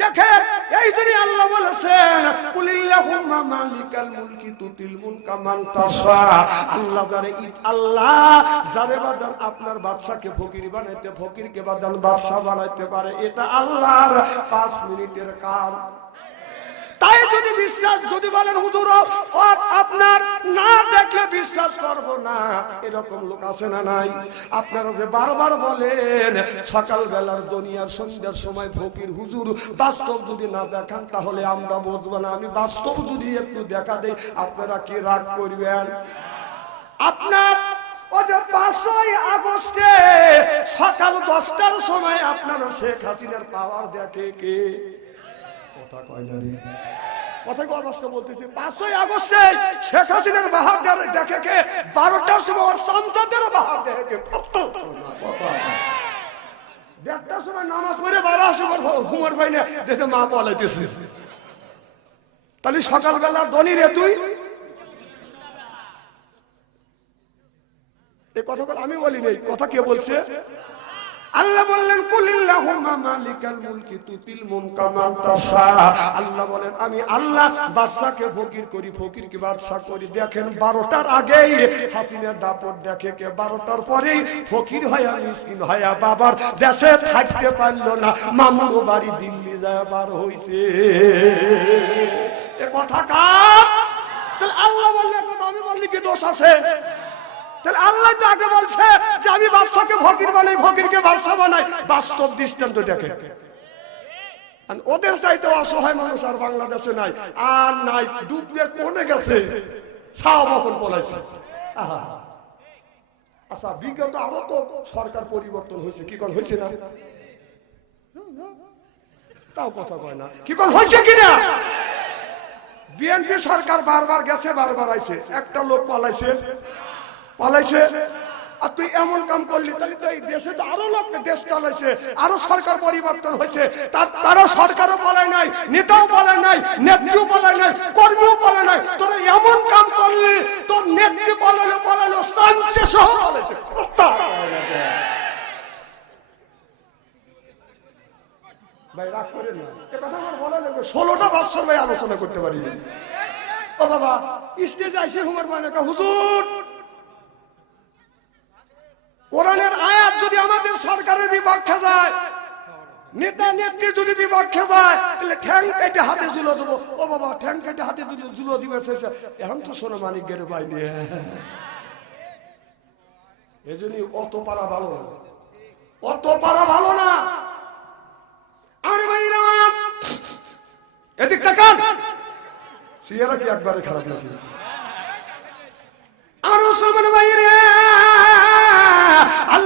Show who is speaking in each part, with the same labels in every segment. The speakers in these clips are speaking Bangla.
Speaker 1: দেখেন এই জন্য আল্লাহ বলেছেন, কুলিল্লাহুম্মা মালিকাল মুলকি তুতিল মুলকা মান তাশা। আল্লাহ যারে আল্লাহ যারে বাদান আপনার বাদশাকে ফকির বানাইতে, ফকিরকে বাদান বাদশা বানাইতে পারে, এটা আল্লাহর 5 মিনিটের কাজ তাই যদি বিশ্বাস, যদি বলেন, হুজুর আপনার না দেখলে বিশ্বাস করব না। এরকম লোক আছে না নাই? আপনারা যে বারবার বলেন সকাল বেলার দুনিয়ার সন্ধ্যার সময় ফকির হুজুর বাস্তব যদি না দেখান, তাহলে আমরা বুঝব না। আমি বাস্তব যদি একটু দেখা দেই, আপনারা কি রাগ করবেন? আপনার আগস্টে সকাল দশটার সময় আপনারা শেখ হাসিনার পাওয়ার দেখে কে? কথা কয় রে। বলতেছি, পাঁচই আগস্টে শেখ হাসিনার বাহার দেখে কে? বারোটার সময় ওর সন্তানদের বাহার দেখে দেড়টার সময় নামাজ পড়ে বারো সময় ভাই না, দেখে মা বলাইতেছে তাহলে সকালবেলা দনি রে তুই? এই কথাগুলো আমি বলি নাই, কথা কে বলছে? আল্লাহ বললেন, কুলিল্লাহুম্মা মালিকাল মুলকি তুতিল মুলকা মান তাশা। আল্লাহ বলেন, আমি আল্লাহ বাদশাকে ফকির করি, ফকিরকে বাদশা করি। দেখেন 12টার আগেই হাসিনার দাপট দেখে কে? 12টার পরেই ফকির হয়া, মিসকিন হয়া বাবার দেশে থাকতে পারল না। মামুর বাড়ি দিল্লি যায়, বার হইছে। এ কথা কার? তাহলে আল্লাহ বললে আমি বললি কি দোষ আছে? তাহলে আল্লাহ তো আগে বলছে যে আমি বাদশাকে ফকির বানাই, ফকিরকে বাদশা বানাই। বাস্তব দৃষ্টান্ত দেখে ওদের চাইতে অসহায় মানুষ আর বাংলাদেশে নাই, আর নাই, ডুবলে কোনে গেছে? ছাও বখন পলাইছে আরও তো সরকার পরিবর্তন হয়েছে, কি কোন হয়েছে না? তাও কথা কয় না। কি কোন হয়েছে কিনা বিএনপি সরকার বারবার গেছে, বারবার আইছে। একটা লোক পালাইছে। পালাইছে। আর তুই এমন কাম করলি, তাহলে তো এই দেশে তো আরও লোক, দেশ চালাইছে, আরও সরকার পরিবর্তন হয়েছে। তার তারা সরকারও বলায় নাই, নেতাও বলায় নাই, নেত্রীও বলায় নাই, কর্মীও বলে নাই। তোরা এমন কাম করলি, তোর নেত্রী বলালো বলালো সাঞ্চে সহ কুত্তা। ভাই, রাগ করেন না। এ কথা আমার বলা লাগবে। ষোলোটা বছর ভাই আলোচনা করতে পারি ও বাবা স্টেজে আসে হুমার মানে হুজুর! কোরআনের আয়াত যদি আমাদের সরকারের বিপক্ষে যায়, নেতা নেত্রী যদি বিপক্ষে যায়, তাহলে ঠ্যাং কেটে হাতে জুলো দেবো। ও বাবা, ঠ্যাং কেটে হাতে জুলো জুলো দিবে শেষে এখন তো সোনা মানিক গেলে পাইনি। এই জন্য অত পারা ভালো অত পারা ভালো না। আরে ভাই এদিক তাকান। সিয়ারা কি একবারে খারাপ লাগে আর মুসলমান ভাই রে அல்ல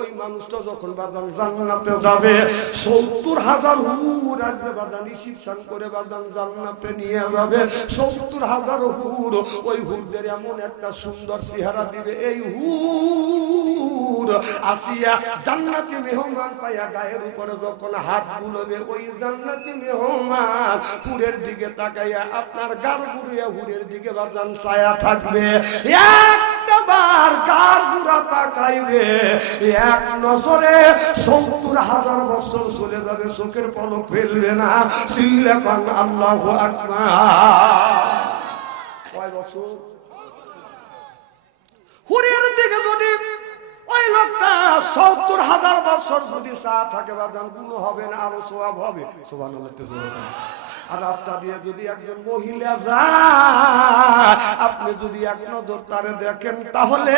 Speaker 1: ওই মানুষটা যখন বাদান জান্নাতে যাবে, সত্তর হাজার হুর আসবে বাদান রিসিপশন করে বাদান জান্নাতে নিয়ে যাবে। সত্তর হাজার হুর, ওই হুরদের এমন একটা সুন্দর চেহারা দিবে, এই হুর আসিয়া জান্নাতি মেহমান পাইয়া গায়ের উপরে যখন হাত বুলবে, ওই জান্নাতি মেহমান হুরের দিকে তাকাইয়া আপনার গার গুড়িয়া হুরের দিকে বাদান ছায়া থাকবে। বার গার গুড়া তাকাইবে এক নজরে সত্তর হাজার বছর চলে যাবে, চোখের পলক ফেলবে না। চিল্লে পান আল্লাহ কয় বছর? হুরের দিকে যদি ওই লোকটা সত্তর হাজার বছর যদি চা থাকে বাদান হবে না, আরও সোয়াব হবে। আর রাস্তা দিয়ে যদি একজন মহিলা যায়, আপনি যদি এক নজর তারে দেখেন, তাহলে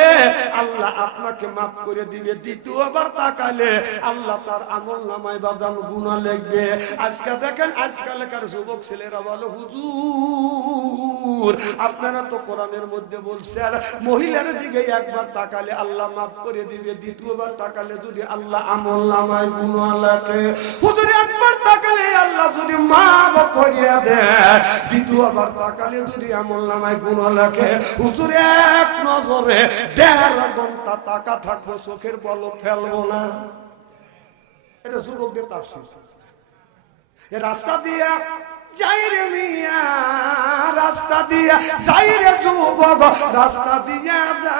Speaker 1: আল্লাহ আপনাকে মাফ করে দিবে। দ্বিতীয়বার তাকালে আল্লাহ তার আমল নামায় বাদান গুণা লিখবে। আজকে দেখেন, আজকালকার যুবক ছেলেরা বলো, হুজুর, আপনারা তো কোরআনের মধ্যে বলছেন, মহিলার দিকে একবার তাকালে আল্লাহ মাফ করে দিবে। দ্বিতীয়বার তাকালে যদি আল্লাহ আমল নামায় গুণা লেখে। হুজুর, একবার তাকালে আল্লাহ যদি মাফ দেয় দ্বিতীয়বার তাকালে যদি আমল নামায় গুণা হুজুর, এক নজরে দেড় ঘণ্টা টাকা থাকব, চোখের বল ফেলব না। এটা যুবকদের তার রাস্তা দিয়া যাই রে মিয়া, রাস্তা দিয়া যাই যুবক, রাস্তা দিয়া যা।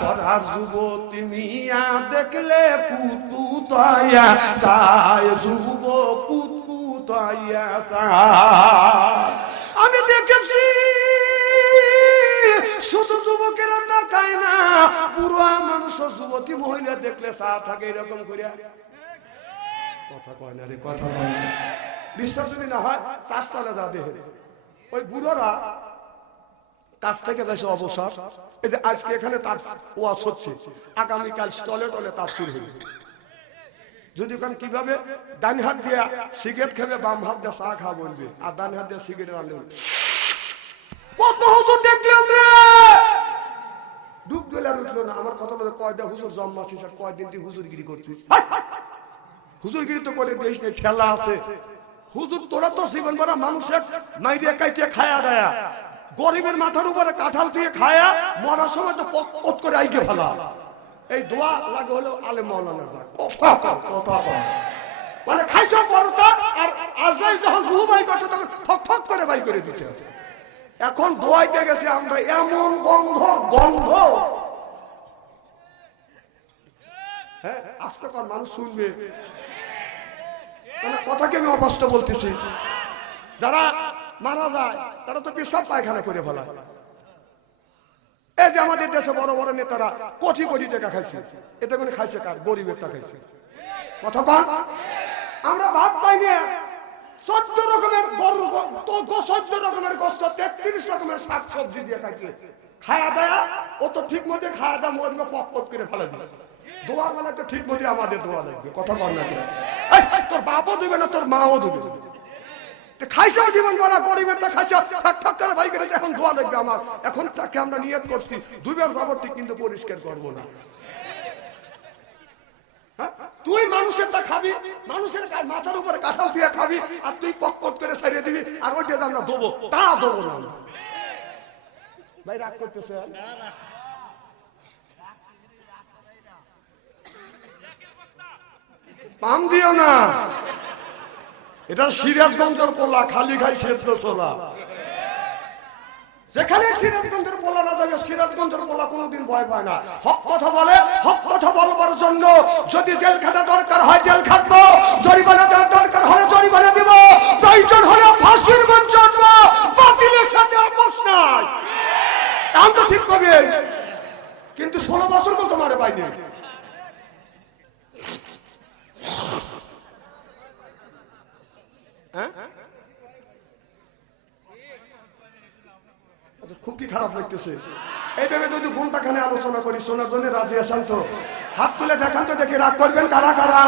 Speaker 1: পড়ার যুবতী মিয়া দেখলে কুতু তয়া যায় যুবক কুতু আমি দেখেছি, শুধু তাকায় না পুরো মানুষ যুবতী মহিলা দেখলে থাকে এরকম কথা কয় না রে, কথা কয় না। বিশ্বাস যদি না হয় যা দেহে ওই বুড়োরা কাছ থেকে বেশি অবসর। এই যে আজকে এখানে তার ওয়াজ হচ্ছে। আগামীকাল স্টলে টলে তার শুরু হবে যদি ওখানে কীভাবে ডান হাত দিয়ে সিগারেট খাবে, বাম হাত দিয়ে চা খা বলবে আর ডান হাত দিয়ে সিগারেট আনবে কত হুজুর দেখলাম রে! ডুব দিলে উঠল না। আমার কথা বলে কয়টা হুজুর জন্মাছিস আর কয়দিন তুই হুজুরগিরি করছিস! হুজুরগিরি তো করে দিস না খেলা আছে। হুজুর, তোরা তো জীবন ভরা মানুষের মাইরিয়া কাইতে খায়া দেয়া। গরিবের মাথার উপরে কাঁঠাল দিয়ে খায়া মরার সময় তো পট করে আইকে ফেলা। এই দোয়া লাগে হলো আলে মৌলানা কথা কও, কথা কও। মানে খাইছ পরোটা আর আজরাই যখন রুহু বাই করছে তখন ঠক ঠক করে বাই করে দিচ্ছে এখন দোয়াইতে গেছে আমরা এমন গন্ধর গন্ধ। হ্যাঁ আস্তে কর মানুষ শুনবে। মানে কথাকে আমি অবাস্ত বলতেছি? যারা মারা যায় তারা তো পেশাব পায়খানা করে ফেলা এই যে আমাদের দেশে বড় বড় নেতারা কোটি কোটি টাকা খাইছে। এটা মানে খাইছে কার? গরিবের টাকা খাইছে। কথা কন। আমরা ভাত পাই না। চোদ্দ রকমের চোদ্দ রকমের গোস্ত, তেত্রিশ রকমের শাক সবজি দিয়ে খাইছে। খায়া দেয়া, ও তো ঠিক মতো খায়া দেয়া মরবে পক পক করে ফেলে দিবে। দোয়ার বেলা তো ঠিক মতো আমাদের দোয়া লাগবে। কথা বল না তোর বাপও দিবে না, তোর মাও দিবে। তো খাইছে জীবন বলা গরিবের টা খাইছে, ঠাক ঠাক করে ভাই করে এখন দোয়া লাগবে আমার। এখন তাকে আমরা নিয়ত করছি দুইবার জগৎটি কিন্তু পরিষ্কার করব না। হ্যাঁ? তুই মানুষের তা খাবি, মানুষের মাথার উপরে কাঁঠাল দিয়ে খাবি, আর তুই পক্কট করে ছাড়িয়ে দিবি, আর ওইটা যে আমরা দেবো তা দেবো না ভাই, রাগ করতেছে পাম দিও না। এটা সিরাজগঞ্জের পোলা, খালি খাই সেদ্ধ ছোলা যেখানে সিরাজগঞ্জের পোলারা যাবে সিরাজগঞ্জের পোলা কোনোদিন ভয় পায় না। হক কথা বলে, হক কথা বলবার জন্য যদি জেলখানা দরকার হয় জেল খাটবো জরিমানা দেওয়ার দরকার হলে জরিমানা দিব প্রয়োজন হলে ফাঁসির মঞ্চ আনব বাতিলের সাথে আপোষ নাই আমি তো ঠিক কবে কিন্তু ষোলো বছর তো তোমার পাইনি হ্যাঁ আচ্ছা, খুব কি লাগতেছে এইভাবে যদি ঘণ্টা খানে আলোচনা করি শোনার জন্য রাজি আছেন তো? হাত তুলে দেখান তো দেখি রাগ করবেন কারা কারা?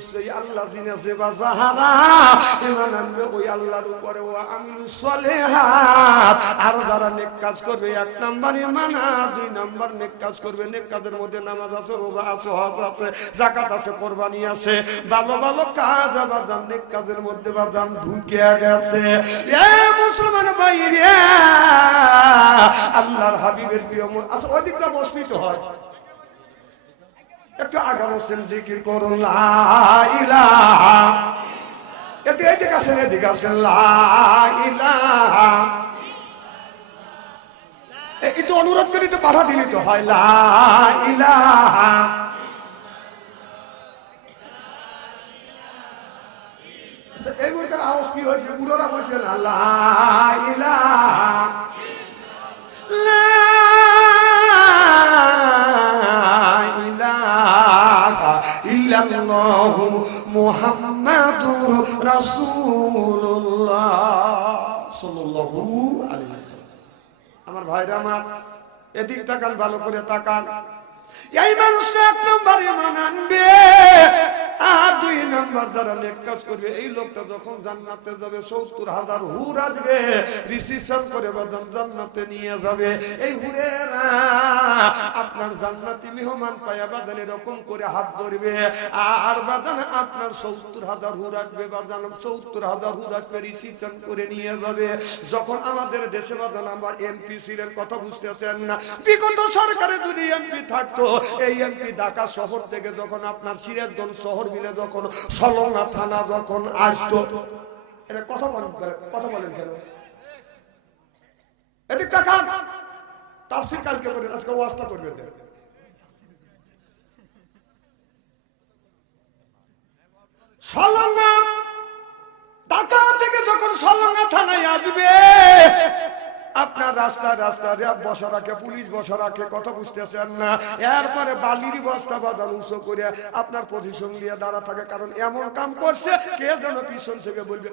Speaker 1: নিশ্চয়ই আল্লাহ সাহারা ঈমান আনবে ওই আল্লাহর উপরে। আমিলু সলিহাত। আর যারা নেক কাজ করবে, এক নাম্বার আর দুই নাম্বার নেক কাজ করবে। নেক কাজের মধ্যে নামাজ আছে, রোজা আছে, হজ আছে, যাকাত আছে, কোরবানি আছে। ভালো ভালো কাজ আবার দান নেক কাজের মধ্যে বাদাম ঢুকে গেছে। এ মুসলমান ভাইরা, আল্লাহর হাবিবের প্রিয় আচ্ছা দিকটা বসমিত হয়। একটু জিকির করুন একটু এদিকে আসেন এদিকে আসেন অনুরোধ করে একটু পাঠা দিলি তো হয় আচ্ছা, এই মুখের আওয়াজ কি হয়েছে? বুড়োরা বলছে না ইল্লাল্লাহু মুহাম্মাদুর রাসূলুল্লাহ। সাল্লাল্লাহু আলাইহি ওয়াসাল্লাম। আমার ভাইরা আমার এদিক তাকান ভালো করে তাকান। এই মানুষটা এক নম্বর ইমান আনবে আর দুই নম্বর দ্বারা নেক কাজ করবে। এই লোকটা যখন জান্নাতে যাবে সত্তর হাজার হুর আসবে রিসিপশন করে বাদাম জান্নাতে নিয়ে যাবে। এই হুরেরা আপনার জান্নাতি মেহমান পায়া বাদান এরকম করে হাত ধরবে, আর বাদান আপনার সত্তর হাজার হুর আসবে বাদান সত্তর হাজার হুর আসবে রিসিপশন করে নিয়ে যাবে। যখন আমাদের দেশে বাদান আমার এমপি ছিলেন কথা বুঝতেছেন না? বিগত সরকারে যদি এমপি থাকতো, এই এমপি ঢাকা শহর থেকে যখন আপনার সিরাজগঞ্জ শহর মিলে যখন সলঙ্গা থানা যখন আসতো এটা কথা বলেন কথা বলেন কেন? এদিক তাকান। তাফসির কালকে করেন? আজকে ওয়াজটা করবেন। সলঙ্গা, ঢাকা থেকে যখন সলঙ্গা থানায় আসবে, আপনার রাস্তা রাস্তা বসা রাখে, পুলিশ বসা রাখে, কথা বুঝতেছেন না। এরপরে বালির বস্তা বাদাল উঁচু করে আপনার পজিশন নিয়ে দাঁড়া থাকে, কারণ এমন কাম করছে, কে যেন পিছন থেকে বলবে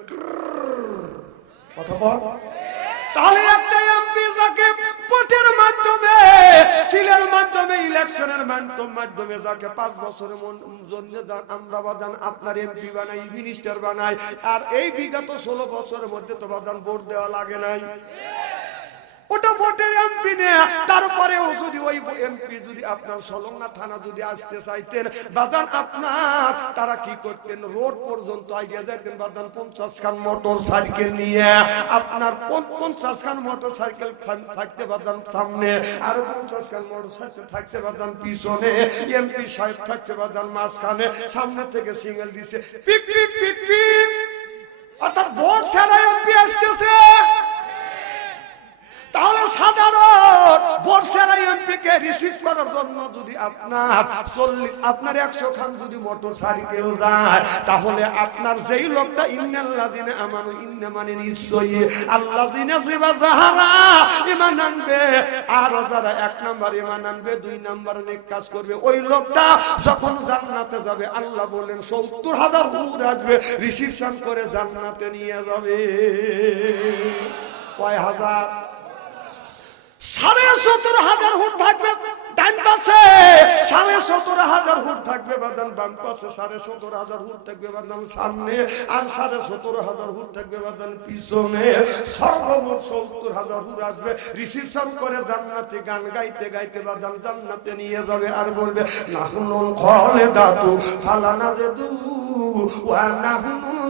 Speaker 1: কথা বল। তাহলে একটা এমপি যাকে ভোটের মাধ্যমে, সিলের মাধ্যমে, ইলেকশনের মাধ্যম- যাকে পাঁচ বছরের জন্য আমরা বাদান আপনার এমপি বানাই মিনিস্টার বানাই, আর এই বিগত ষোলো বছরের মধ্যে তো বাদান ভোট দেওয়া লাগে নাই। ওটা ভোটের এমপি নেয়া তারপরেও যদি ওই এমপি যদি আপনার সলংনা থানা যদি আসতে চাইতেন বাদান আপনার, তারা কি করতেন? রোড পর্যন্ত আগে যেতেন বাদান পঞ্চাশ খান মোটর সাইকেল নিয়ে। আপনার পন- পঞ্চাশ খান মোটর সাইকেল থাকতে বাদান সামনে, আর পঞ্চাশ খান মোটর সাইকেল থাকছে বাদান পিছনে। এমপি সাহেব থাকছে বাদান মাঝখানে, সামনে থেকে সিঙ্গেল দিছে। পিপ পিপ পিপ পিপ অর্থাৎ ভোট ছাড়া এমপি আসতেছে। তাহলে সাধারণ রিসিভ করার জন্য যদি আপনার চল্লিশ, আপনার একশো খান যদি মোটর যায়, তাহলে আপনার যেই লোকটা ইন্নাল্লাহ দিনে আমানু ইন্না মানে নিশ্চয়ই আল্লাহ দিনে জিবা যাহারা ইমান আনবে, আর যারা এক নাম্বার ইমান আনবে, দুই নাম্বার নেক কাজ করবে, ওই লোকটা যখন জান্নাতে যাবে, আল্লাহ বলেন সত্তর হাজার হুর আসবে রিসিপশন করে জান্নাতে নিয়ে যাবে। কয় হাজার? সাড়ে সতেরো হাজার থাকবে সাড়ে সতেরো হাজার হুট থাকবে সাড়ে সতেরো হাজার হুট থাকবে আর সাড়ে সতেরো হাজার হুট থাকবে সত্তর হাজার আসবে। রিসিপশন করে জান্নাতে গান গাইতে গাইতে বাদান জান্নাতে নিয়ে যাবে আর বলবে নাহুনুন খলে দাতু ফালানা যে দু ওয়া নাহুনুন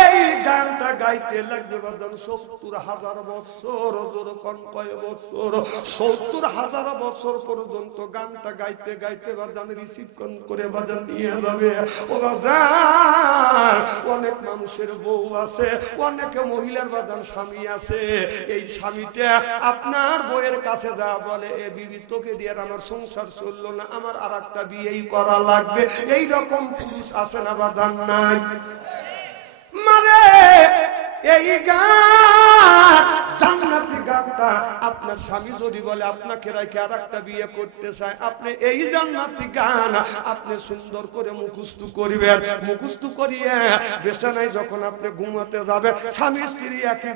Speaker 1: এই গানটা গাইতে লাগবে সত্তর হাজার বছর কয় বছর, সত্তর হাজার বছর পর্যন্ত গানটা গাইতে গাইতে বাদান রিসিভ করে বাদান নিয়ে যাবে। ও বাজান, অনেক মানুষের বউ আছে, অনেক মহিলার বাদান স্বামী আছে। এই স্বামীটা আপনার বইয়ের কাছে যা বলে, এ বিবি, তোকে দিয়ে আমার সংসার চলল না, আমার আর একটা বিয়েই করা লাগবে। এই রকম পুরুষ আছে না বাদান নাই। মারে এই আপনার স্বামী যদি বলে, আপনাকে বিয়ে করতে চায়। আপনি এই জান্নাতি গান আপনি সুন্দর করে করিবেন। করিয়ে যখন আপনি ঘুমাতে যাবেন, স্বামী স্ত্রী একই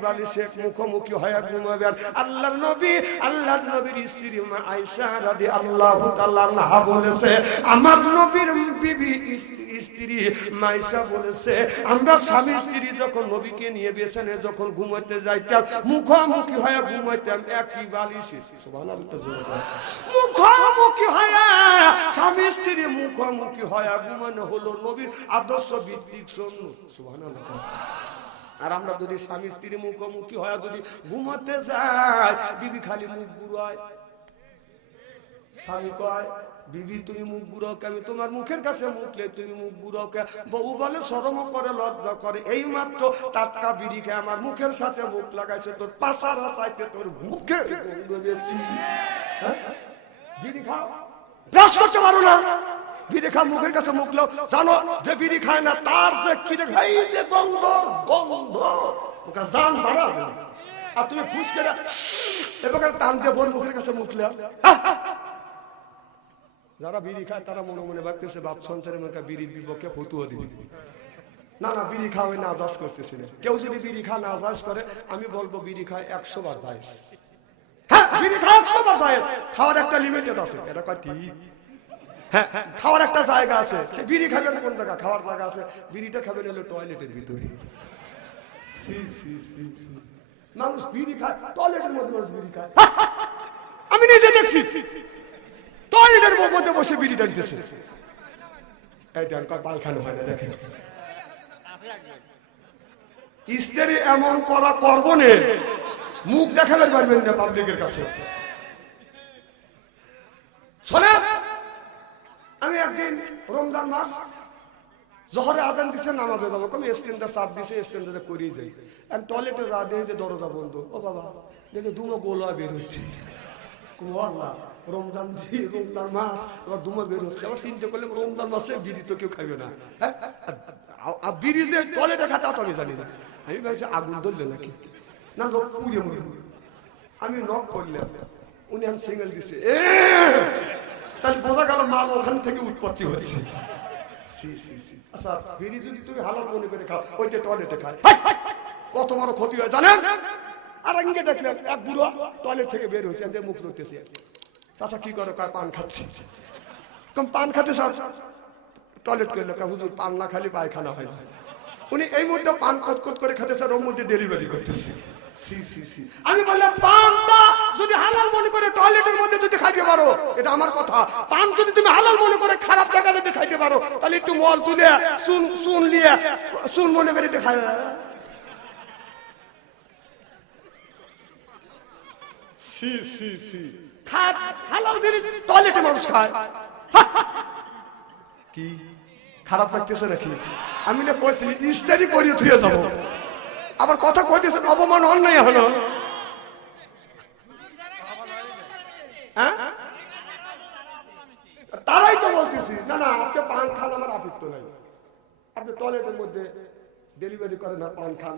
Speaker 1: মুখোমুখি হয়ে ঘুমাবেন। আল্লাহর নবী নবীর স্ত্রী মা তাআলা বলেছে, আমার নবীর বিবি স্ত্রী স্ত্রী মাইশা বলেছে, আমরা স্বামী স্ত্রী যখন নবীকে নিয়ে বেছানে যখন ঘুমাতে যাইতাম, মুখোমুখি হয়ে ঘুমাইতাম, একই বালিশে মুখোমুখি হয়ে স্বামী স্ত্রী মুখোমুখি হয় ঘুমানো হলো নবীর আদর্শ ভিত্তিক সুবহানাল্লাহ। আর আমরা যদি স্বামী স্ত্রী মুখোমুখি হয় যদি ঘুমাতে যাই, বিবি খালি মুখ বুড়ায় স্বামী কয়, বিবি, তুমি মুখ বুড়াওকে আমি তোমার মুখের কাছে মুখলে তুমি মুখ বুড়াওকে বউ বলে সরম করে, লজ্জা করে। এই মাত্র টাটকা বিড়িকে আমার মুখের সাথে মুখ লাগাইছে, তোর পাশার হাসাইতে তোর মুখে হ্যাঁ? বিড়ি না। মুখের কাছে মুখ খায় না, তার টান দিয়ে বোন মুখের কাছে মুখ লো যারা বিড়ি খায়, তারা মনে মনে ভাবতেছে, বাপ সঞ্চারের মনে হয় বিড়ির বিপক্ষে ফতুয়া দিবি। না না, বিড়ি খাওয়াই নাজাজ করতেছিল কেউ যদি বিড়ি খা নাজাজ করে, আমি বলব বিড়ি খায় একশো বার যায় হ্যাঁ খাওয়া যায় খাওয়ার একটা লিমিটেড আছে। হ্যাঁ খাওয়ার একটা জায়গা আছে। সে বিড়ি খাবেন কোন জায়গা? খাওয়ার জায়গা আছে। বিড়িটা টয়লেটের ভিতরে। মানুষ বিড়ি খায় মানুষ বিড়ি খায়। আমি নিজে দেখছি। টয়লেটের মধ্যে বসে বিড়ি টানতেছে পায়খানা হয় না দেখেন। স্ত্রী এমন করা করব নে মুখ দেখাতে পারবেন না পাবলিকের কাছে। শোনেন আমি একদিন রমজান মাস জহরে আদান দিছে নামাজে যাব। কম স্ট্যান্ডার চাপ দিছে স্ট্যান্ডারে করিয়ে যাই। আর টয়লেটে যা যে দরজা বন্ধ। ও বাবা দেখে দুমো গোলা বের হচ্ছে। কুমো আল্লাহ, রমজান দিয়ে রমজান মাস, আবার দুমো বের হচ্ছে, আবার চিন্তা করলে রমজান মাসে বিড়ি তো কেউ খাইবে না হ্যাঁ? আর- বিড়ি যে টয়লেটে খাতে আমি জানি না। আমি ভাবছি, আগুন ধরলে নাকি? না লোক পুড়ে মরে আমি নক করলাম, উনি আমি সিঙ্গেল দিছে, এ তাহলে বোঝা গেল মাল ওখান থেকে উৎপত্তি সি। আচ্ছা বিড়ি যদি তুমি হালাল মনে করে খাও, ওই যে টয়লেটে খায়। কত বড় ক্ষতি হয়, জানেন? আর আগে দেখলাম, এক বুড়ো টয়লেট থেকে বের হয়েছে মুখ ধরতেছে। চাচা কি করে কয় পান খাচ্ছে। কম পান খাতে সব টয়লেট করল কা হুজুর পান না খালি পায়খানা হয় না। উনি এই মুহূর্তে পান কত করে খেতে চান ওর মধ্যে ডেলিভারি করতেছে। সি সি সি আমি বললাম পানটা যদি হালাল মনে করে টয়লেটের মধ্যে যদি খাইতে পারো এটা আমার কথা। পান যদি তুমি হালাল মনে করে খারাপ জায়গা যদি খাইতে পারো তাহলে একটু মল তুলে শুন শুন লিয়ে শুন মনে করে একটু খাই সি সি সি। কি? আমি না আবার কথা কইতেছেন, অপমান হন নাই হলো হ্যাঁ? তারাই তো বলতেছি, না না, আপনি পান খান, আমার আপত্ত নাই। আপনি টয়লেটের মধ্যে ডেলিভারি করেন আর পান খান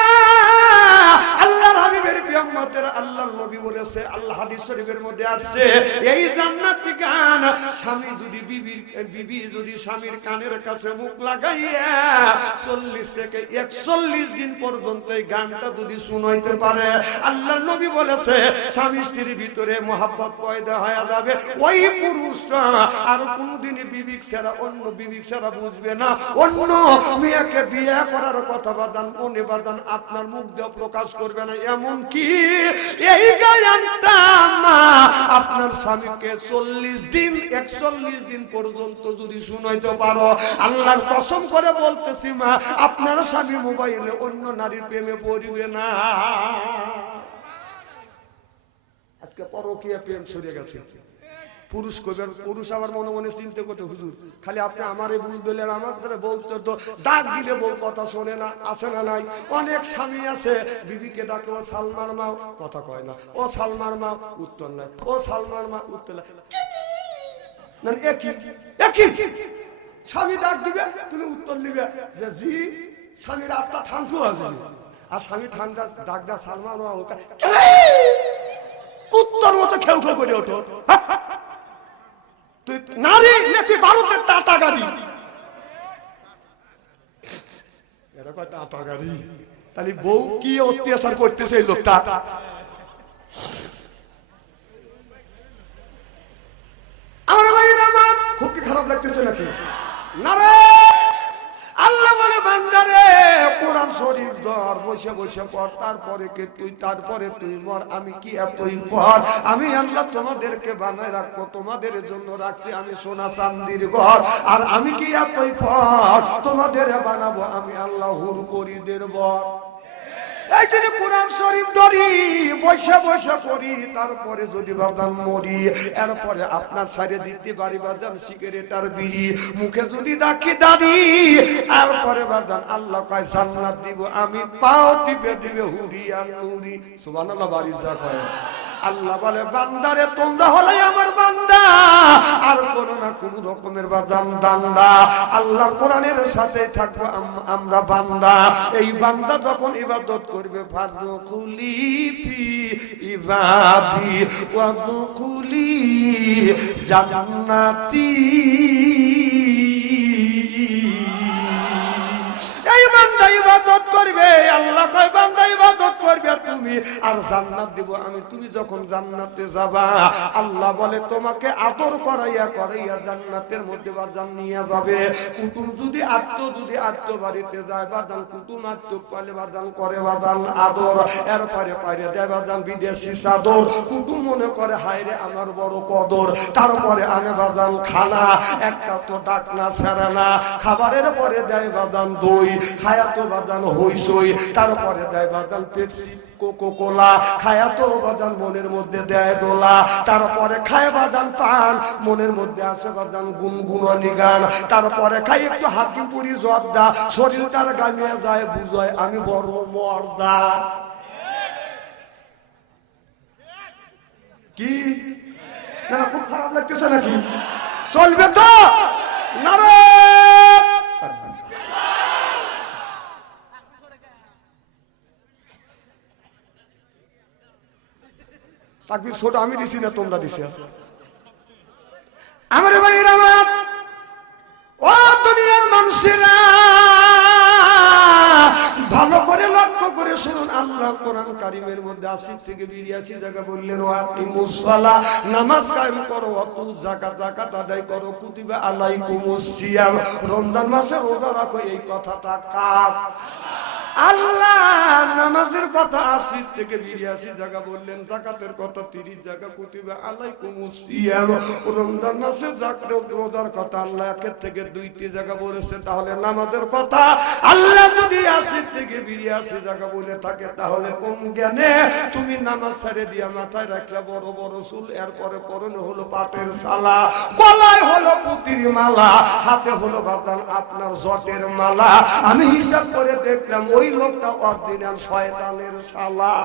Speaker 1: পিয়াম্মতের আল্লাহর নবী বলেছে, আল্লাহ হাদিস শরীফের মধ্যে আসছে, এই জান্নাতি স্বামী যদি বিবি যদি স্বামীর কানের কাছে মুখ লাগাইয়া চল্লিশ থেকে একচল্লিশ দিন পর্যন্ত এই গানটা যদি শুনাইতে পারে, আল্লাহর নবী বলেছে, স্বামী স্ত্রীর ভিতরে মহাব্বত পয়দা হয়ে যাবে। ওই পুরুষটা আর কোনোদিনই বিবিক ছাড়া অন্য বিবিক ছাড়া বুঝবে না। অন্য মেয়েকে বিয়ে করার কথা বাদান মনে বাদান আপনার মুখ দিয়ে প্রকাশ করবে না। এমন কি এই আপনার স্বামীকে চল্লিশ দিন, একচল্লিশ দিন পর্যন্ত যদি শুনাইতে পারো, আল্লাহর কসম করে বলতেছি মা, আপনার স্বামী মোবাইলে অন্য নারীর প্রেমে পড়িবে না। আজকে পরকীয়া প্রেম সরে গেছে। পুরুষ কবের পুরুষ আবার মনে মনে চিন্তা করতে, হুজুর, খালি আপনি আমারে ভুল দিলেন আমার ধরে বলতে তো ডাক দিলে বউ কথা শোনে না আছে না নাই। অনেক স্বামী আছে, বিবিকে ডাকে, ও সালমার মা কথা কয় না। ও সালমার মা উত্তর নাই। ও সালমার মা উত্তর না একই একই স্বামী ডাক দিবে, তুমি উত্তর নিবে যে, জি, স্বামীর আত্মা ঠান্ডু আছে আর স্বামী ঠান্ডা ডাক দা সালমার মা ওকে কুত্তর মতো খেউ খেউ করে ওঠো। তুই নারী নাকি ভারতের টাটা গাড়ি। এরকম টাটা গাড়ি? তাহলে বউ কি অত্যাচার করতেছে এই লোকটা? আমার ভাইয়ের আমার খুব কি খারাপ লাগতেছে নাকি? না রে আল্লাহ বলে, বান্দারে, কোরআন শরীফ ধর, বসে বসে পর তারপরে কে তুই, তারপরে তুই মর, আমি কি এতই পর আমি আল্লাহ তোমাদেরকে বানায় রাখব, তোমাদের জন্য রাখছি আমি সোনা চান্দির ঘর, আর আমি কি এতই পর তোমাদের বানাবো আমি আল্লাহ হুর করিদের বর। এই জন্য কোরআন শরীফ ধরি, বসে বসে করি তারপরে যদি বাদাম মরি, এরপরে আপনার সাইডে দিতে পারি বাদাম সিগারেট আর বিড়ি, মুখে যদি ডাকি দাঁড়ি এরপরে বাদাম আল্লাহ কয় সান্নাত দিব, আমি পাও দিবে দিবে হুরি আর নুরি সুবহানাল্লাহ বাড়ি যা কয়। আল্লাহ বলে, বান্দারে, তোমরা হলে আমার বান্দা। আর কোন না, কোন রকমের বাদাম দান্দা। আল্লাহর কোরআনের সাথে থাকব, আম- আমরা বান্দা। এই বান্দা যখন ইবাদত করবে, ফাদুকুলি ফি ইবাদি ওয়াদুকুলি জান্নাতি। বান্দা ইবাদত করবে। আল্লাহ কয়, বান্দা ইবাদত করবে তুমি। আর জান্নাত দিব আমি। তুমি যখন জান্নাতে যাবা, আল্লাহ বলে, তোমাকে আদর করাইয়া করাইয়া জান্নাতের মধ্যে বাদান নিয়ে যাবে। কুটুম যদি আত্ম যদি আত্ম বাড়িতে যায় বাদান কুটুম আত্ম পালে বাদান করে বাদান আদর। এরপরে পারে দেয় বাদান বিদেশি চাদর। কুটুম মনে করে হায়রে আমার বড় কদর। তারপরে আনে বাদান খানা। একটা তো ডাকনা ছেড়ে না। খাবারের পরে দেয় বাদান দই। বাদান হইসই তারপরে দেয় পেপসি কোকো কোলা মনের মধ্যে দেয় দোলা। তারপরে খায় বাদান পান মনের মধ্যে আসে বাদান গুনগুনানি গান। তারপরে খাই একটু হাকিমপুরি জর্দা শরীর তার গামিয়ে যায় বুঝয় আমি বড় মর্দা। কি? না, খুব খারাপ লাগতেছে নাকি? চলবে তো? নারে তাকবির ছোট আমি দিছি না, তোমরা দিছি আমার ভাইয়ের আমার ও দুনিয়ার মানুষেরা, ভালো করে লক্ষ্য করে শুনুন আল্লাহ কোরআন কারিমের মধ্যে আশি থেকে বিরিয়াশি জায়গা বললেন ও আপনি মুসলা নামাজ কায়েম করো অত জাকাত জাকাত আদায় করো, কুতিবা আলাইকুমুস সিয়াম। রমজান মাসে রোজা রাখো, এই কথাটা কার? আল্লাহ নামাজের কথা থেকে জায়গা বললেন, জাকাতের কথা তিরিশ জায়গা কুতিবা সিয়াম। রমজান মাসে জাকরে রোজার কথা আল্লাহ একের থেকে দুইটি জায়গা বলেছে, তাহলে নামাজের কথা আল্লাহ যদি আশি থেকে বিরিয়াশি জায়গা বলে থাকে, তাহলে কোন জ্ঞানে তুমি নামাজ ছেড়ে দিয়া মাথায় রাখলে বড় বড় চুল, এরপরে পরনে হলো পাটের সালা গলায় হলো পুতির মালা, হাতে হলো বাদান আপনার জটের মালা। আমি হিসাব করে দেখলাম ওই লোকটা অরিজিনাল শয়তানের শালা।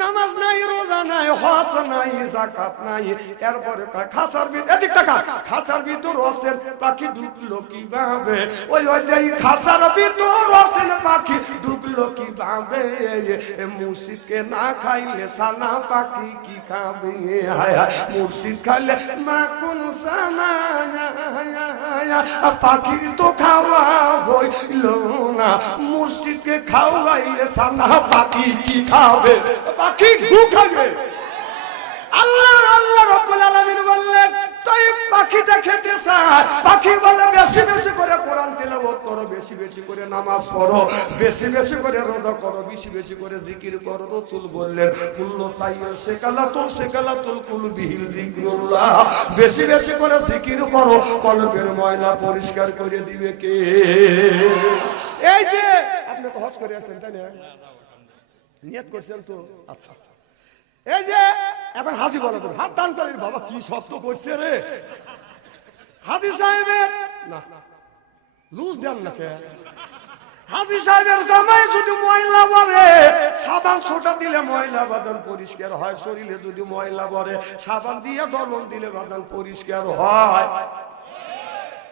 Speaker 1: নামাজ নাই, রোজা নাই, হজ নাই জাকাত নাই। এরপরে খাসার এদিক টাকা খাসার ভিতর রসের পাখি ঢুকলো কি কীভাবে? ওই ওই যে খাসার ভিতর রসের পাখি ঢুকলো কীভাবে? এ মুর্শিদকে না খাইলে সানা পাখি কি খাবে? হায় মুর্শিদ খাইলে মা কোন সানা পাখির তো খাওয়া মুর্শিদকে খাওয়াইলে সানা পাখি কি খাবে? পাখি গু খাবে। আল্লাহ আল্লাহ রব্বুল আলামিন বললেন তাই পাখিটা খেতে চায়। পাখি বলে, বেশি বেশি করে কোরআন তেলাওয়াত করো, বেশি বেশি করে নামাজ পড়ো, বেশি বেশি করে রোজা করো, বেশি বেশি করে জিকির করো বললেন বেশি বেশি করে জিকির করো, কলবের ময়লা পরিষ্কার করে দিবে কে? এই যে, আপনি তো হজ করে আছেন তাই না? নিয়ত করছেন তো? আচ্ছা আচ্ছা। এই যে, এখন হাজি বলো হাত দান করেন বাবা কি শব্দ করছে রে? হাজি সাহেবের না, লুজ দেন না কে? হাজি সাহেবের জামাই যদি ময়লা বলে সাবান সোটা দিলে ময়লা বাদন পরিষ্কার হয়, শরীরে যদি ময়লা বলে সাবান দিয়ে দলন দিলে বাদন পরিষ্কার হয়।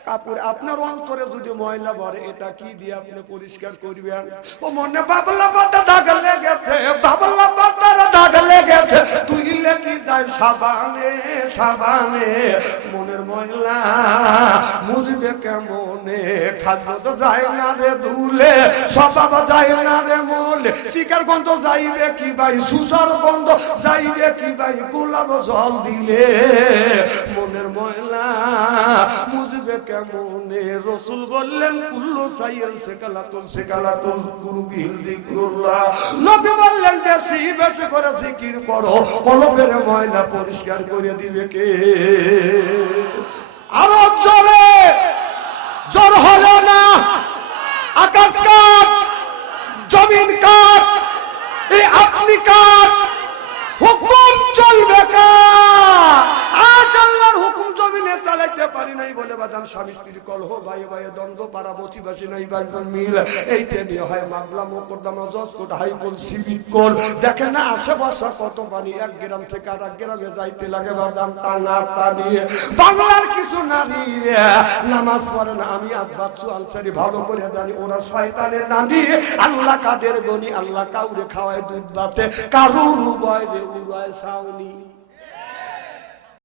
Speaker 1: কাপড়, আপনার অন্তরে যদি ময়লা ভরে, এটা কি দিয়ে আপনি পরিষ্কার করবেন? ও মনে বাবলা পাতা দাগ লেগেছে, বাবলা পাতার দাগ লেগে গেছে তুই লেখি যায় সাবানে সাবানে, মনের ময়লা মুজবে কেমনে? খাদ্য তো যায় না রে দুলে সবাব যায় না রে মোলে। শিকার গন্ধ যাইবে কি ভাই? সুসার গন্ধ যাইবে কি ভাই? গোলাপ জল দিলে মনের ময়লা মুজবে কেমনে রসুল বললেন, কুল্লু গুরু নবী বললেন, বেশি বেশি করে জিকির করো, কলবের ময়লা পরিষ্কার করে দিবে কে? আরও জোরে, জোর হলো না। আকাশ কাপ জমিন কাপ এই আপনি কাপ হুকুম চলবে কা আজ আল্লাহর হুকুম জমিনে পারি নাই বলে বাদান স্বামী স্ত্রী কলহ, ভাই ভাই দ্বন্দ্ব পাড়া বসিবাসী নাই বাইবেল মিল। এইটা নিয়ে হয় মামলা, মোকদ্দমা জজ কোর্ট হাইকোর্ট সিভিল কোর্ট দেখেন না আশেপাশে কত পানি, এক গ্রাম থেকে আর এক গ্রামে যাইতে লাগে বাদাম টানা টানি। বাংলার কিছু নারী নামাজ পড়ে না, আমি আজ বাচ্চু আনসারি ভালো করে জানি, ওরা শয়তানের নানি। আল্লাহ কাদের গনি, আল্লাহ কাউরে খাওয়ায় দুধ বাতে, কারুর উভয় উড়ায় সাউনি